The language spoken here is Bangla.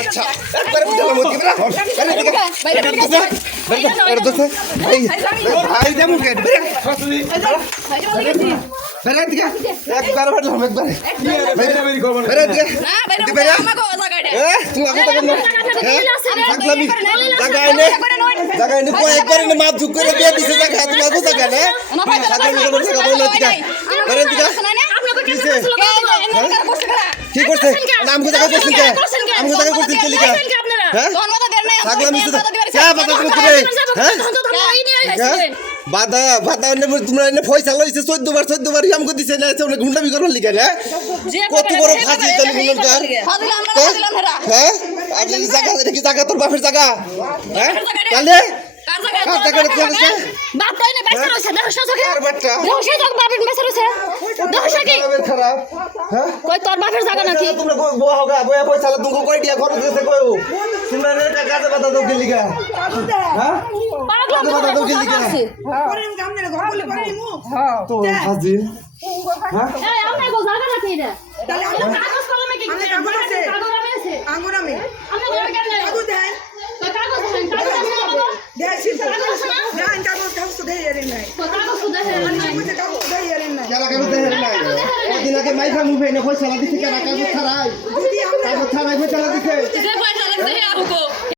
আচ্ছা একবারে বুঝলাম ওকে বেরা ভাই দে মুকে বেরা বেরা দিকে একবার বললাম একবার বেরা দিকে না বেরা আমাগো জায়গাটা তুমি আগে তো বল থাকলাম জায়গা এনে কয় একবার এনে মাপ ঝুক করে দিয়ে দিছে জায়গা তুমি আগে জায়গা না থাকলাম তো জায়গা বল দিকে বেরা দিকে কি করছে নাম কো জায়গা করছেন কে আমগো জায়গা করছেন কে লিখা হ্যাঁ থাকলাম মিছে যা বাবা তুমি করে হ্যাঁ বাদা বাদা এনে তোমরা এনে পয়সা লইছে 14 বার আমগো দিছে না তোমরা গুন্ডামি করো লিখা না কত বড় ফাঁসি চলে গুন্ডার হ্যাঁ আজ এই জায়গা দেখি জায়গা তোর বাপের জায়গা হ্যাঁ তাহলে কার জায়গা চলেছে বাপ তাই না বেচার হইছে দেখছ চোখে আর বাচ্চা দেখছ তো বাপের বেচার হইছে দেখছ কি খারাপ হ্যাঁ কই তোর বাপের জায়গা নাকি তোমরা বউ হোগা বয়া পয়সা তুমি কই দিয়া ঘর দিতে কইও তোমরা এর কাজে বাধা দাও কি লিগা হ্যাঁ কাজে বাধা দাও কি লিগা করেন গামনে ঘর বলে পারিমু তো হাজির হ্যাঁ এই আমনে গো জায়গা নাকি এটা তাহলে কাগজ কলমে কি আমি কাগজ আছে কাগজ আমি আছে আঙ্গুর আমি আমনে ঘর কেন কাগজ দেন তো কাগজ দেন কাগজ আছে দেশি দেন কাগজ দেই এর নাই তো কাগজ সুদা হে নাই কইতে কাগজ দেই এর নাই কেলা কাগজ দেহের নাই ওদিন আগে মাইফা মুভে নে পয়সা দিছে কেনা কাগজ ছাড়াই যদি আমরা কাগজ ছাড়াই পয়সা দিছে যে পয়সা লাগছে হে আবুকো